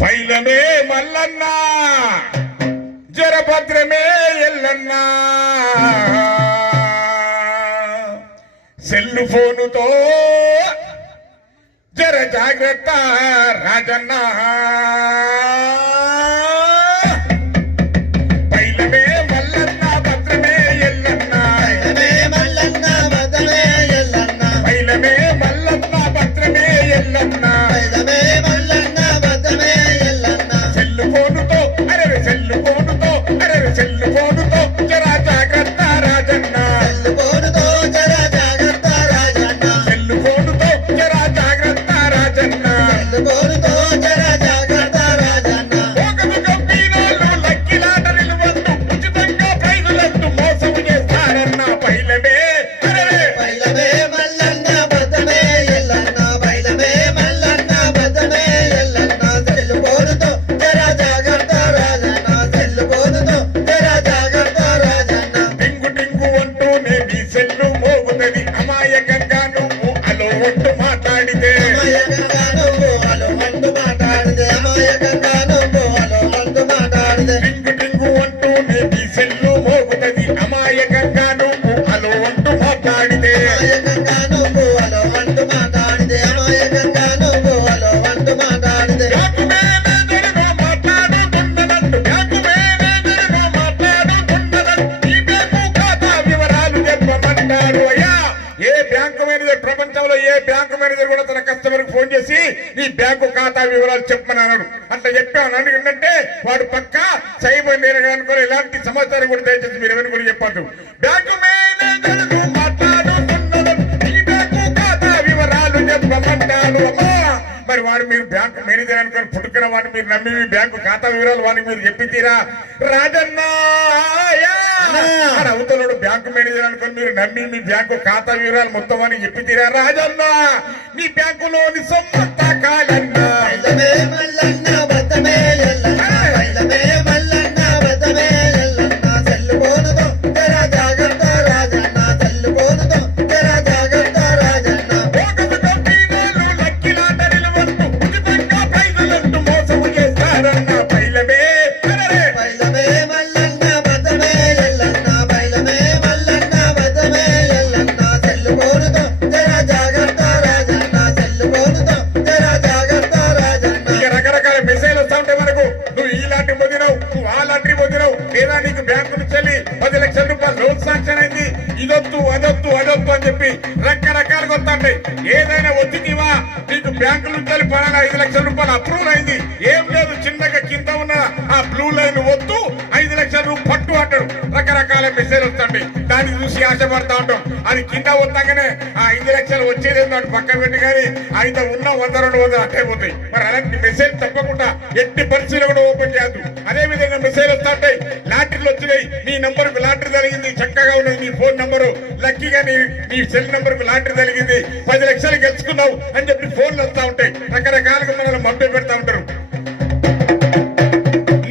పైలమే Mallanna జరభద్రమే Yellanna cell ఫోనుతో జర జాగ్రత్త Rajanna పైలమే Mallanna భద్రమే Yellanna పైలమే Mallanna భద్రమే Yellanna cell ఫోనుతో అరే సెల్లు ఫోనుతో అరే సెల్లు ఫోనుతో జర జాగ్రత్త రాజన్న సెల్లు ఫోనుతో జర జాగ్రత్త రాజన్న సెల్లు ఫోనుతో జర జాగ్రత్త రాజన్న సెల్లు ఫోనుతో జర జాగ్రత్త రాజన్న ఒకదు కంపెనీలు లక్కిలాట నిలవద్దు ఉచితంగా ప్రైజులంటూ మోసం చేస్తారన్న పైలమే అరే పైలమే మల్లన్న భద్రమే ఎల్లన్న పైలమే మల్లన్న భద్రమే ఎల్లన్న సెల్లు ఫోనుతో జర జాగ్రత్త రాజన్న సెల్లు ఫోనుతో జర జాగ్రత్త రాజన్న టింగు టింగు అంటూ నేది సెల్లు మోగుతది అమాయకంగా నువ్వు అలో ఒట్టు మాట్లాడితే అమాయకంగా నువ్వు అలో ఒట్టు మాట్లాడితే అమాయకంగా నువ్వు అలో ఒట్టు మాట్లాడితే టింగు టింగు అంటూ నేది సెల్లు మోగుతది అమాయకంగా నువ్వు అలో ఒట్టు మాట్లాడితే అమాయకంగా నువ్వు అలో ఒట్టు మాట్లాడితే అమాయకంగా నువ్వు అలో ఒట్టు మాట్లాడితే బ్యాంకు మేనేజర్గా మాట్లాడుతున్నదంటూ బ్యాంకు మేనేజర్గా మాట్లాడుతున్నదంటూ ఈ బ్యాంకు ఖాతా వివరాలు చెప్పమంటారు అయ్యా. ఏ బ్యాంకు మేనేజర్ ప్రపంచంలో ఏ బ్యాంకు మేనేజర్ కూడా తన కస్టమర్ కు ఫోన్ చేసి ఈ బ్యాంకు ఖాతా వివరాలు చెప్పమని అన్నాడు. అట్లా చెప్పాను ఏంటంటే వాడు పక్క సైబర్ నేరగా అనుకుని ఎలాంటి సమాచారం కూడా దయచేసి మీరు ఎవరిని కూడా చెప్పద్దు. బ్యాంకు మేనేజర్ మాట్లాడుతున్నదంటూ ఈ బ్యాంకు ఖాతా వివరాలు చెప్పమంటారు అమ్మా. మరి వాడు మీరు బ్యాంకు మేనేజర్ అనుకొని పుట్టుకున్న వాడిని మీరు నమ్మి మీ బ్యాంకు ఖాతా వివరాలు వాడిని మీరు చెప్పితీరా రాజన్న అవతలుడు బ్యాంకు మేనేజర్ అనుకొని మీరు నమ్మి మీ బ్యాంకు ఖాతా వివరాలు మొత్తం అని చెప్పితీరా రాజన్న మీ బ్యాంకులోని సొమ్మంత కాలన్నా ఇదొద్దు అదొద్దు అదొద్దు అని చెప్పి రకరకాలుగా వస్తాయి. ఏదైనా వద్దుకివా నీకు బ్యాంకు నుంచి పలానా 5 లక్షల రూపాయలు అప్రూవల్ అయింది ఏం లేదు చిన్నగా కింద ఉన్న ఆ బ్లూ లైన్ వద్దు 5 లక్షల రూపాయలు పట్టు అంటాడు. రకరకాల మెసేజ్ వస్తాయి. దాన్ని చూసి ఆశపడతా ఉంటాం. అది కింద వస్తాగానే ఆ 5 లక్షలు వచ్చేది వాడు పక్కన పెట్టి కానీ ఆయన ఉన్న 100-200 అట్టయిపోతాయి. మరి అలాంటి మెసేజ్ తప్పకుండా ఎట్టి పరిస్థితులు కూడా ఓపెన్ చేయద్దు. అదే విధంగా మెసేజ్ వస్తా ఉంటాయి. లాటరీలు వచ్చినాయి నీ నంబర్ కు లాటరీ జరిగింది చక్కగా ఉన్నది నీ ఫోన్ నంబరు లక్కీగా నీ సెల్ నంబర్ కు లాటరీ జరిగింది 10 లక్షలు గెలుచుకున్నావు అని చెప్పి ఫోన్లు వస్తా ఉంటాయి. రకరకాలుగా మనల్ని మభ్య పెడతా ఉంటారు.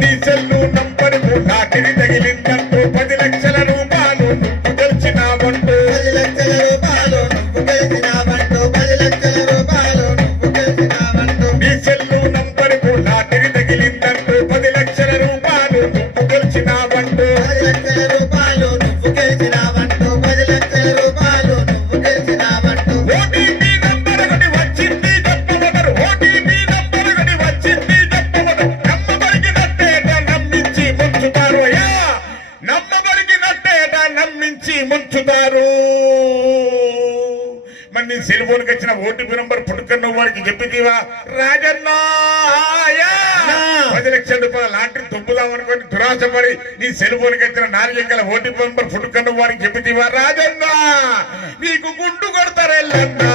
నీ సెల్లు నంబర్ కు లాటరీ తగిలిందంటూ 10 లక్షల రూపాయలు నువ్వు గెలిచినావంటూ 10 లక్షల రూపాయలు నువ్వు గెలిచినావంటూ 10 లక్షల రూపాయలు నువ్వు గెలిచినావంటూ నీ సెల్లు నంబర్ కు లాటరీ తగిలిందంటూ 10 లక్షల రూపాయలు నువ్వు గెలిచినావంటూ 10 లక్షల రూపాయలు నువ్వు గెలిచినావంటూ 10 లక్షల రూపాయలు నువ్వు గెలిచినావంటూ ఓటీపీ నంబర్ ఒకటి వచ్చింది చెప్పవదరు ఓటీపీ నంబర్ ఒకటి వచ్చింది చెప్పవదరు నమ్మబడికి నట్టేట నమ్మించి ముంచుతారు అయ్యా నమ్మబడికి నట్టేట నమ్మించి ముంచుతారు. మరి నీ సెల్ ఫోన్కి వచ్చిన ఓటీపీ నంబర్ పుట్టుకున్న వారికి చెప్పితీవా రాజన్న 10 లక్షల రూపాయల లాటరీ తొప్పుదాం అనుకుని దురాశపడి నీ సెల్ ఫోన్కి వచ్చిన 4 అంకెల ఓటీపీ నంబర్ పుట్టుకున్న వారికి చెప్పితీవా రాజన్న నీకు గుండు కొడతారెల్లన్నా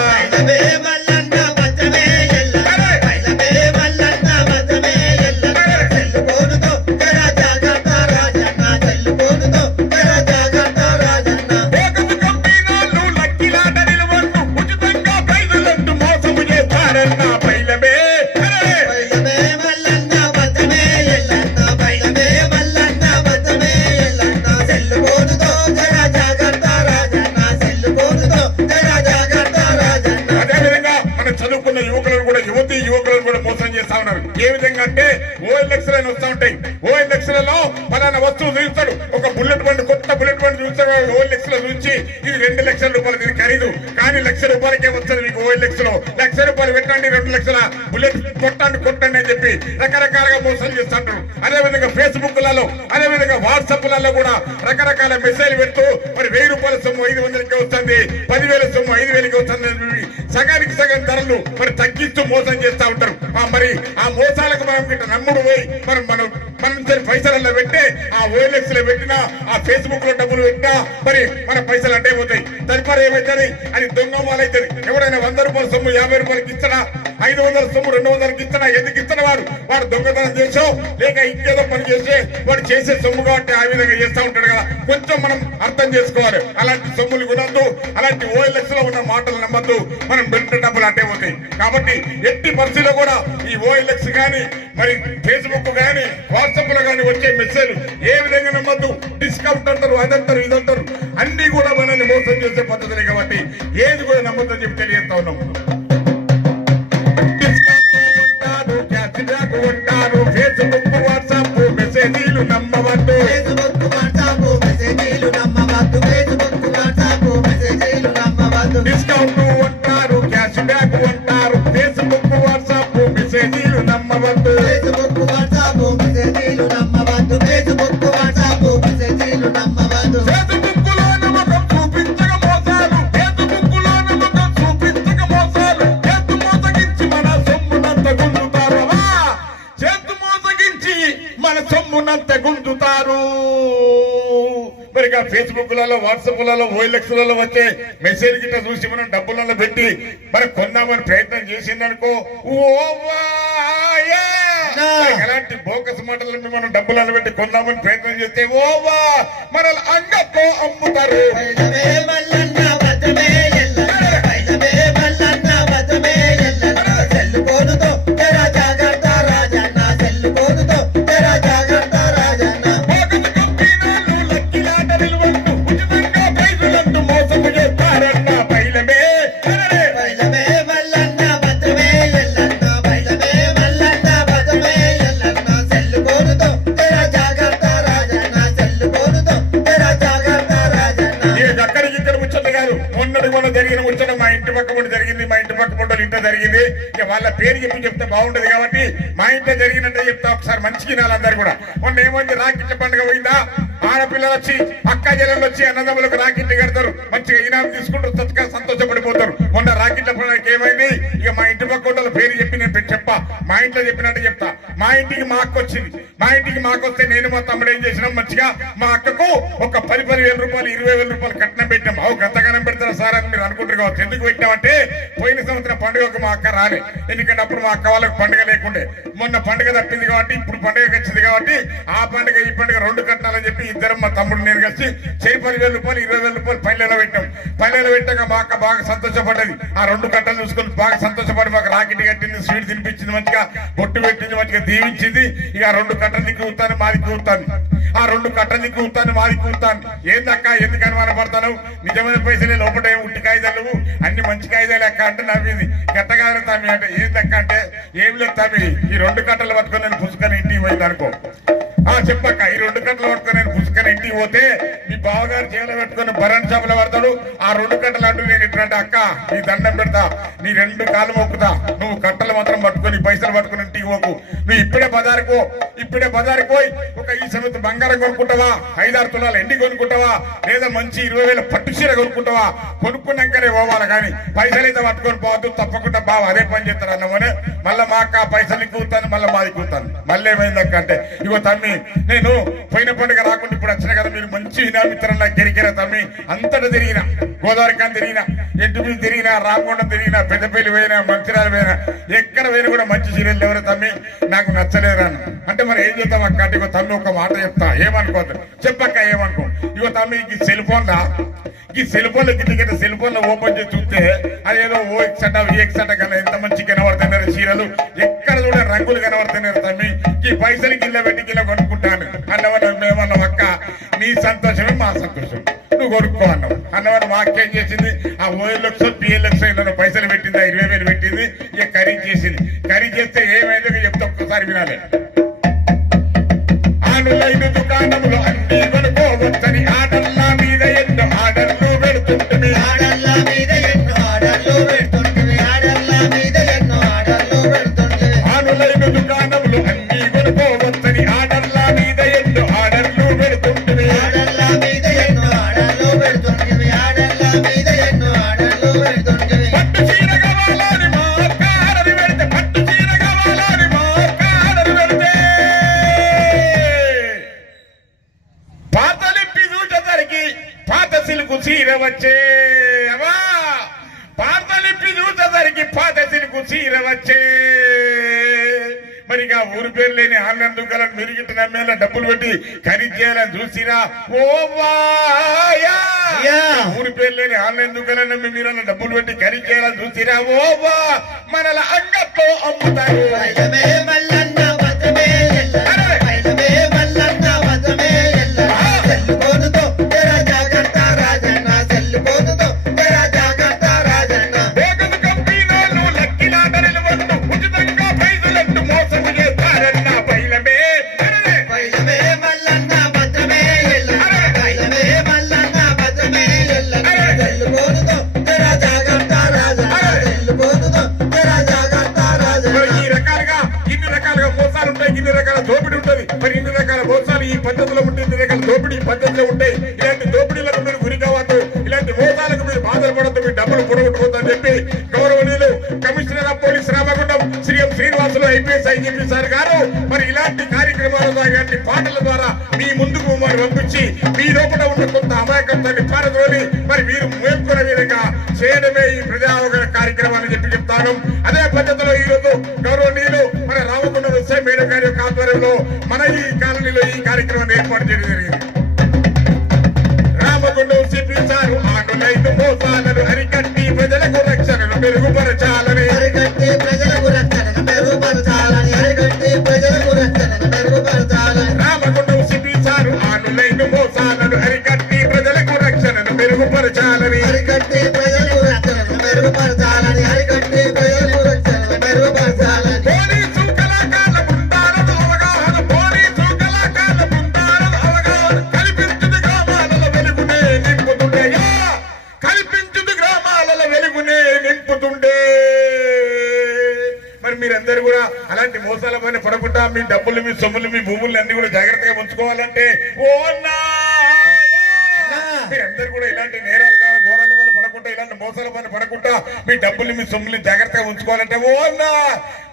అంటే ఓఎల్ఎక్స్ అని వస్తూ ఉంటాయి. ఓఎల్ఎక్స్ లలో పలానా వస్తువు చూస్తాడు, ఒక బుల్లెట్ బండి, కొత్త బుల్లెట్ బండి చూస్తాడు ఓఎల్ఎక్స్ లో నుంచి, ఇది 2 లక్షల రూపాయలు దీని ఖరీదు, కానీ ₹1,00,000కే వస్తుంది మీకు ఓఎల్ఎక్స్ లో. ₹1,00,000 పెట్టండి, 2 లక్షల బుల్లెట్ కొట్టండి అని చెప్పి రకరకాలుగా మోసాలు చేస్తుంటారు. అదేవిధంగా ఫేస్బుక్ లలో, అదేవిధంగా వాట్సాప్ లలో కూడా రకరకాల మెసేజ్ పెడుతూ మరి ₹1,000 సొమ్ము 500కి వస్తుంది, 10,000 సొమ్ము 5,000కి వస్తుంది, సగానికి సగం ధరలు మరి తగ్గిస్తూ మోసం చేస్తూ ఉంటారు. మరి ఆ మోసాలకు మనం గిట్ట నమ్ముడు పోయి మనం పైసలలో పెట్టే ఆ ఓఎల్ఎక్స్ లో పెట్టినా, ఆ ఫేస్బుక్ లో డబ్బులు పెట్టినా మరి మన పైసలు అంటే పోతాయి. తదుపరి ఏమవుతుంది, అది దొంగమాలు అవుతుంది. ఎవరైనా ₹100 సొమ్ము ₹50కి ఇస్తాడా, 500 సొమ్ము 200కి ఇస్తాడా, ఎందుకు ఇస్తాడు వాడు దొంగతనం చేసో లేక ఇంకేదో పని చేసే వాడు చేసే సొమ్ము కాబట్టి ఆ విధంగా చేస్తూ ఉంటాడు కదా. కొంచెం మనం అర్థం చేసుకోవాలి. అలాంటి సొమ్ములు కొనద్దు, అలాంటి ఓఎల్ఎక్స్ లో ఉన్న మాటలు నమ్మద్దు, మనం పెట్టిన డబ్బులు అంటే పోతాయి. కాబట్టి ఎట్టి పరిస్థితిలో కూడా ఈ ఓఎల్ఎక్స్ కానీ మరి ఫేస్బుక్ కానీ వాట్సాప్ లో కానీ వచ్చే మెసేజ్ ఏ విధంగా నమ్మద్దు. డిస్కౌంట్ అంటారు, అదంటారు, ఇదంటారు, అన్ని కూడా మనల్ని మోసం చేసే పద్ధతులే. కాబట్టి ఏది కూడా నమ్మద్దని చెప్పి తెలియజేస్తా ఉన్నాం. ఫేస్బుక్ వాట్సాప్ మెసేజీలు నమ్మవద్దు, ఫేస్బుక్ వాట్సాప్ మెసేజీలు నమ్మవద్దు, ఫేస్బుక్ వాట్సాప్ మెసేజీలు నమ్మవద్దు. డిస్కౌంట్ అంటారు, క్యాష్ బ్యాక్ అంటారు, ఫేస్బుక్ వాట్సాప్ మెసేజీలు నమ్మవద్దు, ఫేస్బుక్ వాట్సాప్ మెసేజీలు నమ్మవద్దు, ఫేస్బుక్ వాట్సాప్ మెసేజీలు నమ్మవద్దు. ఫేస్బుక్ లో నమ్మకం చూపించక మోసాలు, ఫేస్బుక్ లో నమ్మకం చూపించక మోసాలు, చేతు మోసగించి మన సొమ్మునంత గుంజుతారు, చేతు మోసగించి మన సొమ్మునంత గుంజుతారు. మరిగా ఫేస్బుక్ లలో, వాట్సాప్ లలో, ఓఎల్ఎక్స్ లలో వచ్చే మెసేజ్ గిట్ట చూసి మనం డబ్బులలో పెట్టి మరి కొందామని ప్రయత్నం చేసిందనుకో, ఎలాంటి బోకస్ మాటలను మనం డబ్బులను పెట్టి కొందామని ప్రయత్నం చేస్తే మనల్ని అంగతో అమ్ముతారు. జరిగిన ముచ్చట మా ఇంటి పక్క ముందు జరిగింది, మా ఇంటి పక్క ముందు ఇంట్లో జరిగింది. ఇక వాళ్ళ పేరు చెప్పి చెప్తే బాగుంటది కాబట్టి మా ఇంట్లో జరిగినట్టే చెప్తా. ఒకసారి మంచిగా వినాలందరూ కూడా. మొన్న ఏమైంది, రాకిట్ల పండుగ పోయిందా, ఆడపిల్లలు వచ్చి అక్క చెల్లెలు వచ్చి అన్నదమ్ములకు రాకిట్లు కడతారు, మంచిగా ఇనాం తీసుకుంటారు, చక్కగా సంతోషపడిపోతారు. మొన్న రాకిట్ల పండుగకి ఏమైంది, ఇక మా ఇంటి పక్క వాళ్ళ పేరు చెప్పి నేను చెప్పా, మా ఇంట్లో చెప్పినట్టు చెప్తా. మా ఇంటికి మా అక్క వచ్చింది, మా ఇంటికి మాకు వస్తే నేను మా తమ్ముడు ఏం చేసినాం, మంచిగా మా అక్కకు ఒక 10,000 రూపాయలు 20,000 రూపాయలు కట్నం పెట్టాం. గంతగానం పెడతారు సార్ అని మీరు అనుకుంటారు కావచ్చు. ఎందుకు పెట్టామంటే పోయిన సంవత్సరం పండుగకు మా అక్క రాలే, ఎందుకంటే అప్పుడు మా అక్క వాళ్ళకి పండుగ లేకుండే. మొన్న పండుగ తప్పింది కాబట్టి ఇప్పుడు పండుగ వచ్చింది కాబట్టి ఆ పండుగ ఈ పండుగ 2 కట్టాలని చెప్పి ఇద్దరు మా తమ్ముడు నేను కలిసి 10,000 రూపాయలు 20,000 రూపాయలు పల్లెలో పెట్టాం. పల్లెలో పెట్టాక మా అక్క బాగా సంతోషపడ్డది. ఆ 2 కట్టలు చూసుకొని బాగా సంతోషపడి మాకు రాకెట్ కట్టింది, స్వీట్ తినిపించింది, మంచిగా బొట్టు పెట్టింది, మంచిగా దీవించింది. ఇక ఆ 2 కట్టలు దిక్కు ఊతాను, మాది కూతాను, ఆ 2 కట్టలు దిక్కు ఊతాను, మాది కూతాను. ఏందక్క ఎందుకు అనుమానపడతాను, నిజమైన పైసలే లోపల ఉట్టి కాయిదాలు అన్ని మంచి కాయిదాలు అక్క అంటే నవ్వింది. గట్టగానే తమ్మి అంటే ఏందక్క అంటే ఏం లేదు తమ్మి, ఈ 2 కట్టలు పట్టుకొని నేను పుస్తకాన్ని ఇంటికి పోయింది అనుకో. చెప్పక్క, ఈ 2 కట్టలు పట్టుకొని నేను పుస్తకాన్ని ఇంటికి పోతే మీ బావగారు చేతిలో పెట్టుకుని బరాన్ షాపులో పడతాడు. ఆ 2 కట్టలు అంటూ నేను ఇట్లాంటి అక్క నీ దండం పెడతా, నీ 2 కాళ్ళు మొక్కుతా, నువ్వు కట్టలు మాత్రం పట్టుకొని పైసలు పట్టుకుని ఇంటికి పోకు. నువ్వు ఇప్పుడే బజారుకు పోయి ఒక ఈ సమేత బంగారం కొనుక్కుంటావా, 5-6 తులాలు ఎండి కొనుక్కుంటావా, లేదా మంచి 20,000 పట్టు చీర కొనుక్కుంటావా, కొనుక్కున్నాకనే పోవాలి. కానీ పైసలు అయితే పట్టుకొని పోవద్దు, తప్పకుండా బావ అదే పని చేస్తారు అన్నమనే. మళ్ళీ మా అక్క పైసలు కూతాను, మళ్ళీ మాది కూతాను. మళ్ళీ ఏమైందక్క అంటే, ఇగో తమ్మి నేను పోయిన పండుగ రాకుండా ఇప్పుడు వచ్చిన కదా, మీరు మంచి వినామిత్రంలా గెరికిరా తమ్మి. అంతటా తిరిగిన, గోదావరి కాని తిరిగిన, ఎంటుమిది తిరిగినా, రామగుండం తిరిగినా, పెద్దపల్లి పోయినా, మంచిర్యాల పోయినా, ఎక్కడ పోయినా కూడా మంచి చీరలు ఎవరు తమ్మి నాకు నచ్చలేరు అన్న. అంటే మరి ఏం చేద్దాం అక్క అంటే, ఇగో తమ్మి ఒక మాట చెప్తా, ఏమనుకోద్దు, చెప్పక్క ఏమనుకో. ఇగో తమ్మి ఈ సెల్ ఫోన్లో గిట్ట సెల్ ఫోన్ లో ఓపెన్ చేసి చూస్తే అదేదో ఓఎక్సట విఎక్సట కన్నా ఎంత మంచి కనబడుతున్నారు చీరలు, ఎక్కడ చూడ రంగులు కనబడుతున్నారు తమ్మి. ఈ పైసలు గిల్ల పెట్టి గిల్ల కొనుక్కుంటాను అన్నవన్న. మేమన్నాం అక్క నీ సంతోషమే మా సంతోషం, నువ్వు కొనుక్కో అన్నావు. అన్నవాడు మాకేం చేసింది, ఆ ఓఎల్ఎక్స్ పిఎల్ఎక్స్ పైసలు పెట్టింది, 20,000 పెట్టింది. ఇక కరీ చేసింది. కరీ చేస్తే ఏమైందో చెప్తే ఒక్కసారి వినాలి. ఆన్లైన్ దుకాణములు అన్ని కొనుక్కోవచ్చని ఆడల్లా మీద ఎన్నో ఆర్డర్లు పెడుతుంటే ఆడళ్ళ మీద ఎన్నో ఆర్డర్లు పెడుతుంటివి ఆడళ్ళ మీద ఎన్నో ఆర్డర్లు పెడుతుంటివి ఆన్లైన్ దుకాణములు అన్ని కొనుక్కోవచ్చని ఆడల్లా మీద ఎన్నో ఆర్డర్లు పెడుతుంటే ఆడళ్ళ మీద ఎన్నో ఆర్డర్లు పెడుతుంటివి ఆడళ్ళ మీద ఎన్నో ఆర్డర్లు పెడుతుంటివి పట్టు చీర కావాలని మా అక్క ఆర్డర్ పెడితే పట్టు చీర కావాలని మా అక్క ఆర్డర్ పెడితే పాతలిప్పి చూసేసరికి పాత సిలుకు చీర వచ్చే అవా పాతలిప్పి చూసేసరికి పాత సిలుకు చీర వచ్చే మరి ఇక ఊరి పేరు లేని ఆన్లైన్ దుకాణాలు మెరుగిట్టు నమ్మేలా డబ్బులు పెట్టి ఖరీదు చేయాలని చూసిరా ఓ వాయా ఊరి పేరు లేని ఆన్లైన్ దుకాణాలు నమ్మి మీరు డబ్బులు పెట్టి ఖరీదు చేయాలని చూసిరా ఓ వా మనల అంగట్లో అమ్ముతారు పైలమే మల్లన్న భద్రమే ఎల్లన్న పైలమే మల్లన్న భద్రమే ఎల్లన్న సెల్లుకోనుతో జర జాగ్రత్త రాజన్న సెల్లుకోనుతో జర జాగ్రత్త రాజన్న వేగం కంపెనీలు లక్కిలాటలు వండు ఉచితంగా ప్రైజులంటూ మోసం చేస్తారన్న పైలమే పైలమే మల్లన్న భద్రమే ఎల్లన్న పైలమే మల్లన్న భద్రమే ఎల్లన్న సెల్లుకోనుతో జర జాగ్రత్త రాజన్న సెల్లుకోనుతో జర జాగ్రత్త మరి రాజన్న ఈ రకాలుగా ఇన్ని రకాలుగా మోసాలు ఉంటాయి, ఇన్ని రకాల దోపిడీ ఉంటుంది. మరి ఇన్ని రకాల మోసాలు ఈ పద్ధతిలో ఉంటే ఇన్ని రకాల దోపిడీ ఈ పద్ధతిలో ఉంటాయి. ఇలాంటి దోపిడీలకు మీరు గురి కావద్దు, ఇలాంటి మోసాలకు మీరు బాధలు పడద్దు, మీ డబ్బులు పొడగొట్టుకోవద్దని చెప్పి గౌరవనీయులు commissioner of police Ramagundam Shri M Srinivasulu IPS IGP sir గారు మరి ఇలాంటి కార్యక్రమాల ద్వారా ఇలాంటి పాటల ద్వారా మీ ముందుకు మరి పంపించి మీ లోపల ఉన్న కొంత అమాయకత్వాన్ని పారద్రోలి మరి మీరు మేల్కొనే విధంగా చేయడమే ఈ ప్రజా అవగాహన కార్యక్రమాన్ని చెప్పి చెప్తాను. అదే పద్ధతిలో ఈ రోజు గౌరవనీయులు మన రామగుండం ఎస్ఐ మేడం గారి యొక్క ఆధ్వర్యంలో మన ఈ కాలనీలో ఈ కార్యక్రమాన్ని ఏర్పాటు చేయడం జరిగింది. రామగుండం సిపి సారు ఆన్లైన్ మోసాలను అరికట్టి ప్రజలకు రక్షణను మెరుగుపరచాలని అరికట్టి ప్రజలకు రక్షణను మెరుగుపరచాలని అరికట్టి ప్రజలకు రక్షణను మెరుగుపరచాలని రామగుండం సిపి సారు ఆన్లైన్ మోసాలను అరికట్టి ప్రజలకు రక్షణను మెరుగుపరచాలని అరికట్టి ప్రజలకు రక్షణను మెరుగుపరచాలని అరికట్టి ప్రజలకు రక్షణను మెరుగుపరచాలని పోలీసు కళాకారుల బృందాలను అవగాహన పోలీసు కళాకారుల బృందాలను అవగాహన కల్పించుదు గ్రామాలలో వెలుగునే నింపుతుండేయా కల్పించుదు గ్రామాలలో వెలుగునే నింపుతుండే. మరి మీరందరూ కూడా అలాంటి మోసాల పైన పడకుండా మీ డబ్బులు మీ సొమ్ములు మీ భూములు అన్ని కూడా జాగ్రత్తగా ఉంచుకోవాలంటే ఓ మీరందరూ కూడా ఇలాంటి నేరాలు కానీ ఘోరాల పైన పడకుండా ఇలాంటి మోసాల పైన పడకుండా మీ డబ్బులు మీ సొమ్ములు జాగ్రత్తగా ఉంచుకోవాలంటే ఓ అన్నా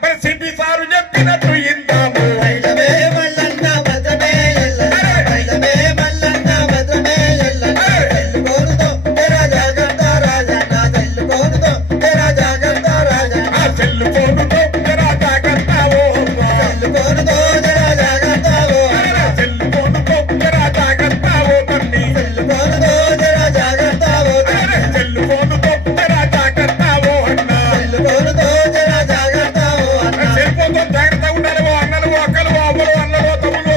మరి సిపి సారు చెప్పినట్టు ఇందాము పైలమే మల్లన్న భద్రమే ఎల్లన్న పైలమే మల్లన్న భద్రమే ఎల్లన్న సెల్లుకోనుతో జర జాగ్రత్త రాజన్న సెల్లుకోనుతో జర జాగ్రత్త రాజన్న ఆ చెల్లుకోనుతో జరా జాగ్రత్త ఓ అమ్మా. సెల్లుకోనుతో జర జాగ్రత్త ఓ అన్న చెల్లుకోనుతో జరా జాగ్రత్త ఓ తమ్మి సెల్లుకోనుతో జర జాగ్రత్త ఓ తమ్మి చెల్లుకోనుతో జరా జాగ్రత్త ఓ అన్న సెల్లుకోనుతో జర జాగ్రత్త ఓ అన్న చెల్లిపోతూ జాగ్రత్తగా ఉండాలి ఓ అన్నలు ఓ అక్కలు ఓ అమ్మలు అన్నలు ఓ తమ్ములు.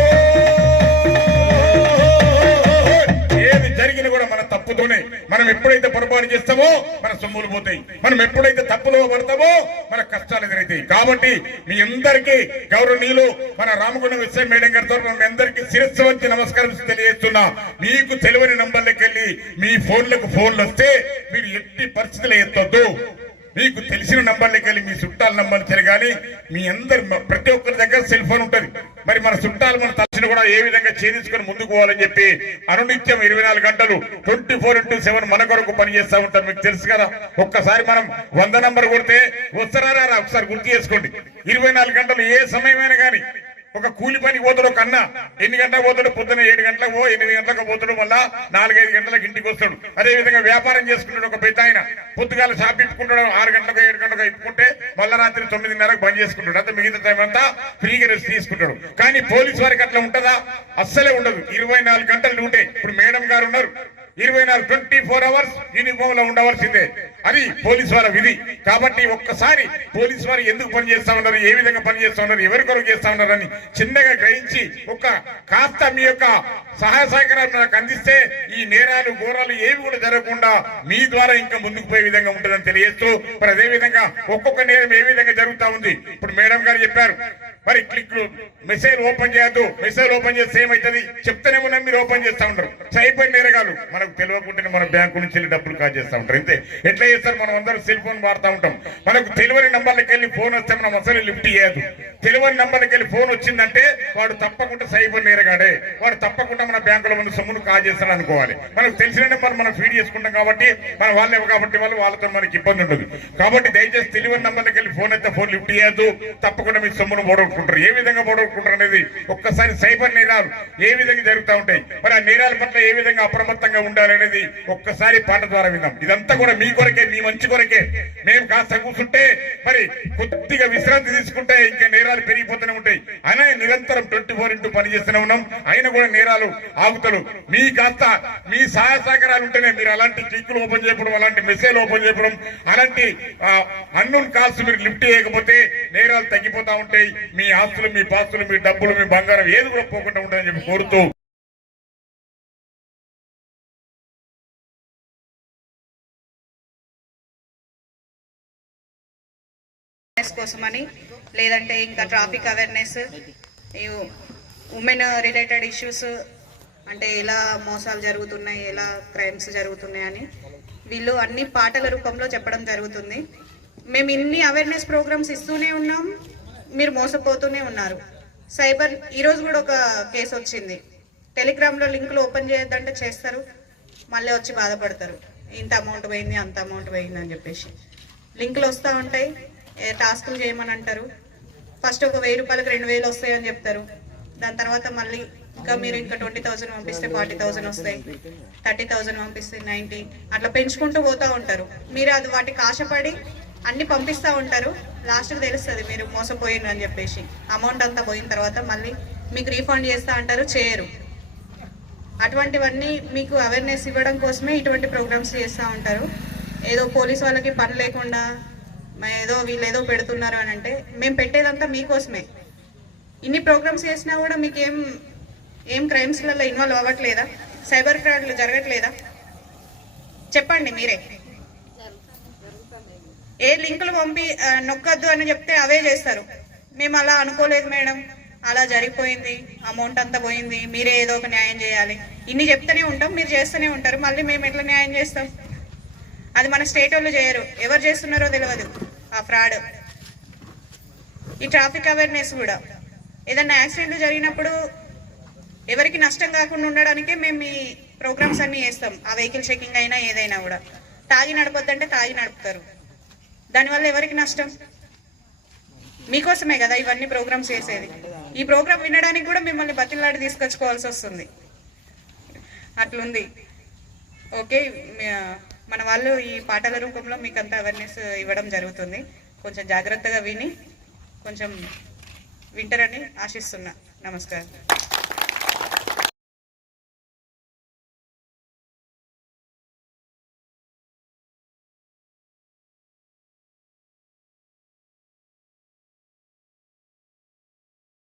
ఏది జరిగినా కూడా మన తప్పుతోనే మనం ఎప్పుడైతే పొరపాటు చేస్తామో మన సొమ్ములు పోతాయి, మనం ఎప్పుడైతే తప్పులో పడతామో మన కష్టాలు ఎదురవుతాయి. కాబట్టి మీ అందరికీ గౌరవనీయులు మన రామగుండం ఎస్ఐ మేడం గారితో మీ అందరికీ శిరస్సు వంచి నమస్కారం తెలియజేస్తున్నా. మీకు తెలియని నంబర్లకు వెళ్ళి మీ ఫోన్లకు ఫోన్లు వస్తే మీరు ఎట్టి పరిస్థితులు ఎత్తొద్దు. మీకు తెలిసిన నంబర్లకి వెళ్ళి మీ చుట్టాల నంబర్లు తిరగాలి. మీ అందరి ప్రతి ఒక్కరి దగ్గర సెల్ ఫోన్ ఉంటది. మరి మన చుట్టాలు మన తలసిన కూడా ఏ విధంగా ఛేదించుకొని ముందుకు పోవాలని చెప్పి అనునిత్యం 24 గంటలు 24/7 మన కొరకు పనిచేస్తూ ఉంటారు. మీకు తెలుసు కదా, ఒక్కసారి మనం 100 నంబర్ కొడితే వస్తారా ఒకసారి గుర్తు చేసుకోండి. 24 గంటలు ఏ సమయమైనా కానీ ఒక కూలి పనికి పోతాడు ఒక అన్న ఎన్ని గంటలకు పోతాడు, పొద్దున్న 7 గంటలకు 8 గంటలకు పోతాడు, మళ్ళా 4-5 గంటలకు ఇంటికి వస్తాడు. అదే విధంగా వ్యాపారం చేసుకుంటాడు ఒక పెద్ద ఆయన, పొద్దుగాల షాప్ ఇప్పుకుంటాడు 6 గంటలకు 7 గంటలకు ఇప్పుకుంటే మళ్ళా రాత్రి 9:30కు బంద్ చేసుకుంటాడు. అంతా మిగతా టైం అంతా ఫ్రీగా రెస్ట్ తీసుకుంటాడు. కానీ పోలీస్ వారికి అట్లా ఉంటుందా? అస్సలే ఉండదు. 24 గంటలు డ్యూటీ. ఇప్పుడు మేడం గారు ఉన్నారు, 24 అవర్స్ యూనిఫామ్ లో ఉండవలసిందే. అది పోలీసు వారి విధి. కాబట్టి ఒక్కసారి పోలీసు వారు ఎందుకు పనిచేస్తా ఉన్నారు, ఏ విధంగా పనిచేస్తా ఉన్నారు, ఎవరి కొరకు చేస్తా ఉన్నారని చిన్నగా గ్రహించి ఒక కాస్త మీ యొక్క సహాయ సహకారాలు నాకు అందిస్తే ఈ నేరాలు ఘోరాలు ఏవి కూడా జరగకుండా మీ ద్వారా ఇంకా ముందుకు పోయే విధంగా ఉంటుందని తెలియజేస్తూ మరి అదే విధంగా ఒక్కొక్క నేరం ఏ విధంగా జరుగుతా ఉంది. ఇప్పుడు మేడం గారు చెప్పారు మరి క్లిక్ మెసేజ్ ఓపెన్ చేయొద్దు, మెసేజ్ ఓపెన్ చేస్తే ఏమవుతుంది చెప్తేనే ఉన్నాం మీరు ఓపెన్ చేస్తా ఉంటారు. సైబర్ నేరగాలు మనకు తెలియకుండానే మన బ్యాంకు నుంచి వెళ్ళి డబ్బులు కాల్ చేస్తా ఉంటారు. అంతే ఎట్లా చేస్తారు, మనం అందరూ సెల్ ఫోన్ వాడుతూ ఉంటాం. మనకు తెలియని నంబర్లకి వెళ్ళి ఫోన్ వస్తే మనం అసలు లిఫ్ట్ చేయదు. తెలియని నంబర్లకి వెళ్ళి ఫోన్ వచ్చిందంటే వాడు తప్పకుండా సైబర్ నేరగాడే, వాడు తప్పకుండా మన బ్యాంకులో మన సొమ్మును కాల్ చేస్తాడు అనుకోవాలి. మనకు తెలిసిన నెంబర్ మనం ఫీడ్ చేసుకుంటాం కాబట్టి మన వాళ్ళే కాబట్టి వాళ్ళతో మనకి ఇబ్బంది ఉండదు. కాబట్టి దయచేసి తెలియని నంబర్లకి వెళ్ళి ఫోన్ అయితే ఫోన్ లిఫ్ట్ చేయొద్దు, తప్పకుండా మీ సొమ్మును పోగొట్టుకుంటారు. ఏ విధంగా పోగొట్టుకుంటారు అనేది ఒక్కసారి సైబర్ నేరాలు ఏ విధంగా జరుగుతూ ఉంటాయి, మరి ఆ నేరాల పట్ల ఏ విధంగా అప్రమత్తంగా ఉండాలనేది ఒక్కసారి పాట ద్వారా విందాం. ఇదంతా కూడా మీ కొరకే, మీ మంచి కొరకే. మేము కాస్త కూర్చుంటే మరి కొద్దిగా విశ్రాంతి తీసుకుంటే ఇంకా నేరాలు పెరిగిపోతూనే ఉంటాయి. అయినా నిరంతరం 24x పని చేస్తూనే ఉన్నాం. అయినా కూడా నేరాలు ఆగుతలు. మీ కాస్త మీ సహాయ సహకారాలు ఉంటేనే మీరు అలాంటి క్లిక్కులు ఓపెన్ చేయడం, అలాంటి మెసేజ్ ఓపెన్ చేయడం, అలాంటి అన్నోన్ కాల్స్ మీరు లిఫ్ట్ చేయకపోతే నేరాలు తగ్గిపోతా ఉంటాయి. మీ ఆస్తులు, మీ పాస్తులు, మీ డబ్బులు, మీ బంగారం ఏది కూడా పోకుండా ఉంటాయని చెప్పి కోరుతూ కోసమని లేదంటే ఇంకా traffic awareness, women related issues అంటే ఎలా మోసాలు జరుగుతున్నాయి, ఎలా క్రైమ్స్ జరుగుతున్నాయి అని వీళ్ళు అన్ని పాటల రూపంలో చెప్పడం జరుగుతుంది. మేము ఇన్ని అవేర్నెస్ ప్రోగ్రామ్స్ ఇస్తూనే ఉన్నాం, మీరు మోసపోతూనే ఉన్నారు. సైబర్ ఈరోజు కూడా ఒక కేసు వచ్చింది. టెలిగ్రామ్లో లింకులు ఓపెన్ చేయొద్దంటే చేస్తారు, మళ్ళీ వచ్చి బాధపడతారు ఇంత అమౌంట్ పోయింది అంత అమౌంట్ పోయింది అని చెప్పేసి. లింకులు వస్తూ ఉంటాయి, టాస్కులు చేయమని అంటారు. ఫస్ట్ ఒక 1000 రూపాయలకు 2000 వస్తాయని చెప్తారు. దాని తర్వాత మళ్ళీ ఇంకా మీరు ఇంకా 20,000 పంపిస్తే 40,000 వస్తాయి, 30,000 పంపిస్తే 90, అట్లా పెంచుకుంటూ పోతూ ఉంటారు. మీరు అది వాటికి ఆశపడి అన్ని పంపిస్తూ ఉంటారు. లాస్ట్కి తెలుస్తుంది మీరు మోసపోయినారు అని చెప్పేసి. అమౌంట్ అంతా పోయిన తర్వాత మళ్ళీ మీకు రీఫండ్ చేస్తా అంటారు, చేయరు. అటువంటివన్నీ మీకు అవేర్నెస్ ఇవ్వడం కోసమే ఇటువంటి ప్రోగ్రామ్స్ చేస్తూ ఉంటారు. ఏదో పోలీస్ వాళ్ళకి పని లేకుండా ఏదో వీళ్ళు ఏదో పెడుతున్నారు అని అంటే మేము పెట్టేదంతా మీకోసమే. ఇన్ని ప్రోగ్రామ్స్ చేసినా కూడా మీకు ఏం క్రైమ్స్లలో ఇన్వాల్వ్ అవ్వట్లేదా? సైబర్ ఫ్రాడ్లు జరగట్లేదా? చెప్పండి మీరే. ఏ లింకులు నొక్కద్దు అని చెప్తే అవే చేస్తారు. మేము అలా అనుకోలేదు మేడం, అలా జరిగిపోయింది, అమౌంట్ అంతా పోయింది, మీరే ఏదో ఒక న్యాయం చేయాలి, ఇన్ని చెప్తూనే ఉంటాం, మీరు చేస్తూనే ఉంటారు. మళ్ళీ మేము ఎట్లా న్యాయం చేస్తాం? అది మన స్టేట్ వాళ్ళు చేయరు, ఎవరు చేస్తున్నారో తెలియదు ఆ ఫ్రాడ్. ఈ ట్రాఫిక్ అవేర్నెస్ కూడా ఏదన్నా యాక్సిడెంట్లు జరిగినప్పుడు ఎవరికి నష్టం కాకుండా ఉండడానికే మేము ఈ ప్రోగ్రామ్స్ అన్నీ చేస్తాం. ఆ వెహికల్ చెకింగ్ అయినా ఏదైనా కూడా. తాగి నడపొద్దంటే తాగి నడుపుతారు, దానివల్ల ఎవరికి నష్టం? మీకోసమే కదా ఇవన్నీ ప్రోగ్రామ్స్ చేసేది. ఈ ప్రోగ్రామ్ వినడానికి కూడా మిమ్మల్ని బతిలాడి తీసుకొచ్చుకోవాల్సి వస్తుంది. అట్లుంది. ఓకే, మన వాళ్ళు ఈ పాటల రూపంలో మీకు అంత అవేర్నెస్ ఇవ్వడం జరుగుతుంది. కొంచెం జాగ్రత్తగా విని కొంచెం వింటారని ఆశిస్తున్నా. నమస్కారం.